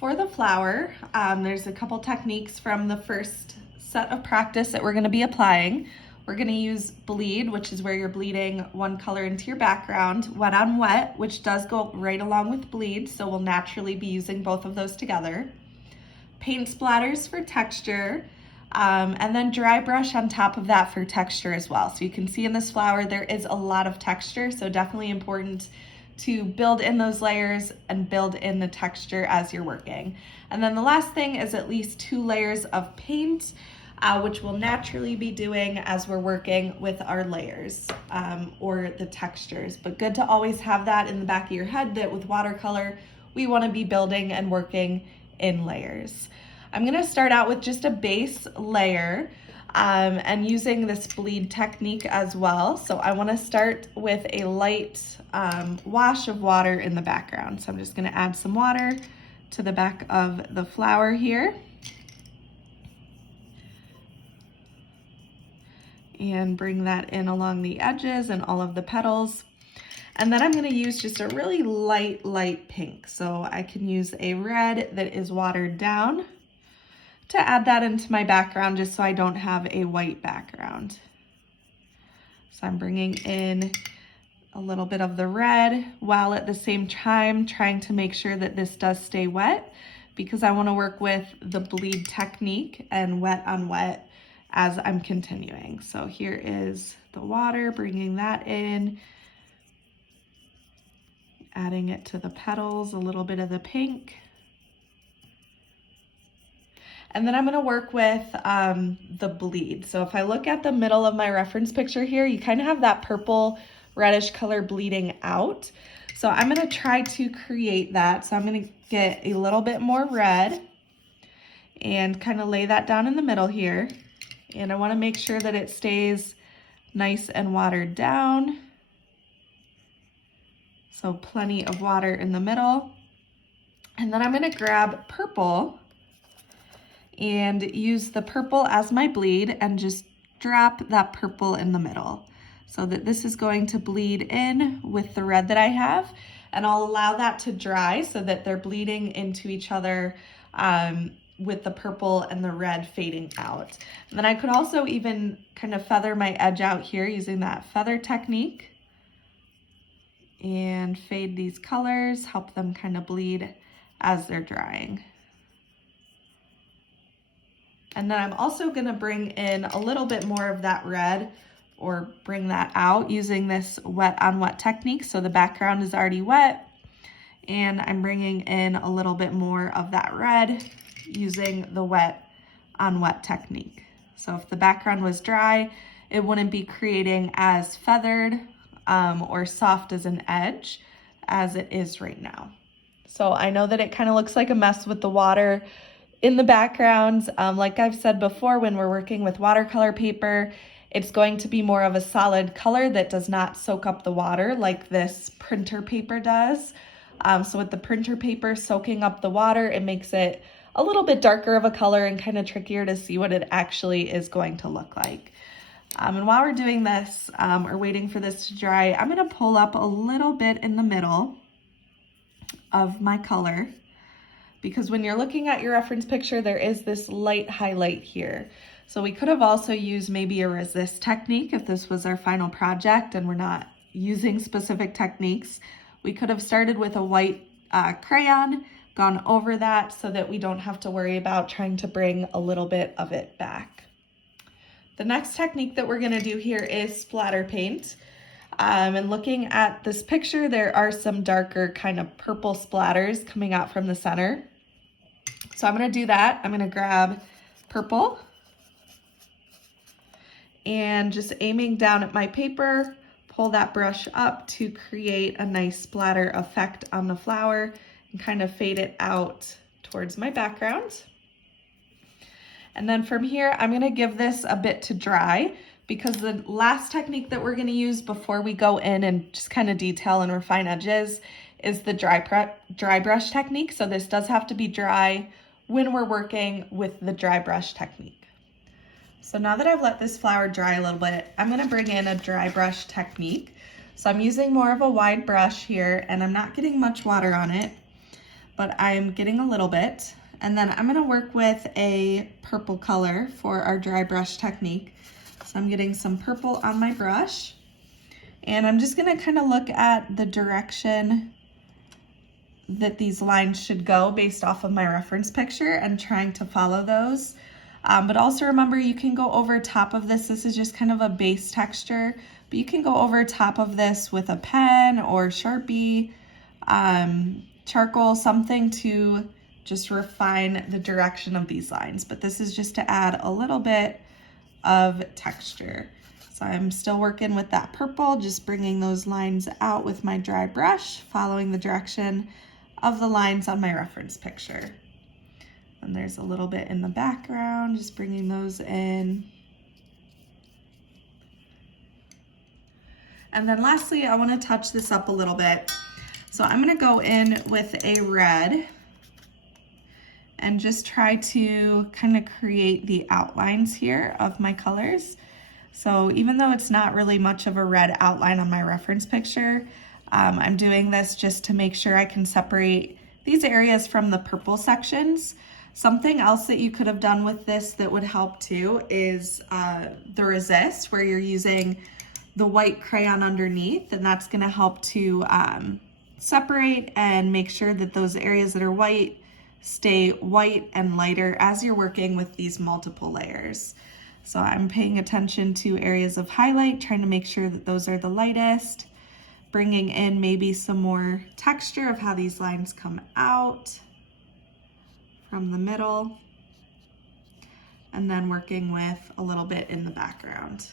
For the flower, there's a couple techniques from the first set of practice that we're going to be applying. We're going to use bleed, which is where you're bleeding one color into your background, wet on wet, which does go right along with bleed, so we'll naturally be using both of those together. Paint splatters for texture, and then dry brush on top of that for texture as well. So you can see in this flower there is a lot of texture, so definitely important to build in those layers and build in the texture as you're working. And then the last thing is at least 2 layers of paint, which we'll naturally be doing as we're working with our layers or the textures. But good to always have that in the back of your head that with watercolor, we want to be building and working in layers. I'm going to start out with just a base layer and using this bleed technique as well. So I want to start with a light wash of water in the background. So I'm just going to add some water to the back of the flower here. And bring that in along the edges and all of the petals. And then I'm going to use just a really light pink. So I can use a red that is watered down to add that into my background just so I don't have a white background. So I'm bringing in a little bit of the red while at the same time trying to make sure that this does stay wet because I want to work with the bleed technique and wet on wet as I'm continuing. So here is the water, bringing that in, adding it to the petals, a little bit of the pink. And then I'm going to work with the bleed. So if I look at the middle of my reference picture here, you kind of have that purple reddish color bleeding out. So I'm going to try to create that. So I'm going to get a little bit more red and kind of lay that down in the middle here. And I want to make sure that it stays nice and watered down. So plenty of water in the middle. And then I'm going to grab purple and use the purple as my bleed and just drop that purple in the middle so that this is going to bleed in with the red that I have, and I'll allow that to dry so that they're bleeding into each other with the purple and the red fading out. And then I could also even kind of feather my edge out here using that feather technique and fade these colors, help them kind of bleed as they're drying. And then I'm also going to bring in a little bit more of that red or bring that out using this wet on wet technique. So the background is already wet and I'm bringing in a little bit more of that red using the wet on wet technique. So if the background was dry, it wouldn't be creating as feathered or soft as an edge as it is right now. So I know that it kind of looks like a mess with the water in the background. Like I've said before, when we're working with watercolor paper, it's going to be more of a solid color that does not soak up the water like this printer paper does. So with the printer paper soaking up the water, it makes it a little bit darker of a color and kind of trickier to see what it actually is going to look like. And while we're doing this, or waiting for this to dry, I'm going to pull up a little bit in the middle of my color, because when you're looking at your reference picture, there is this light highlight here. So we could have also used maybe a resist technique if this was our final project and we're not using specific techniques. We could have started with a white crayon, gone over that so that we don't have to worry about trying to bring a little bit of it back. The next technique that we're going to do here is splatter paint. And looking at this picture, there are some darker kind of purple splatters coming out from the center. So I'm going to do that. I'm going to grab purple and just aiming down at my paper, pull that brush up to create a nice splatter effect on the flower and kind of fade it out towards my background. And then from here, I'm going to give this a bit to dry, because the last technique that we're going to use before we go in and just kind of detail and refine edges is the dry brush technique. So this does have to be dry when we're working with the dry brush technique. So now that I've let this flower dry a little bit, I'm going to bring in a dry brush technique. So I'm using more of a wide brush here and I'm not getting much water on it, but I'm getting a little bit. And then I'm gonna work with a purple color for our dry brush technique. So I'm getting some purple on my brush, and I'm just gonna kind of look at the direction that these lines should go based off of my reference picture and trying to follow those. But also remember, you can go over top of this. This is just kind of a base texture, but you can go over top of this with a pen or Sharpie, charcoal, something to just refine the direction of these lines. But this is just to add a little bit of texture. So I'm still working with that purple, just bringing those lines out with my dry brush, following the direction of the lines on my reference picture. And there's a little bit in the background, just bringing those in. And then lastly, I want to touch this up a little bit. So I'm going to go in with a red and just try to kind of create the outlines here of my colors. So even though it's not really much of a red outline on my reference picture, I'm doing this just to make sure I can separate these areas from the purple sections. Something else that you could have done with this that would help too is the resist, where you're using the white crayon underneath, and that's going to help to separate and make sure that those areas that are white stay white and lighter as you're working with these multiple layers. So I'm paying attention to areas of highlight, trying to make sure that those are the lightest, bringing in maybe some more texture of how these lines come out from the middle, and then working with a little bit in the background.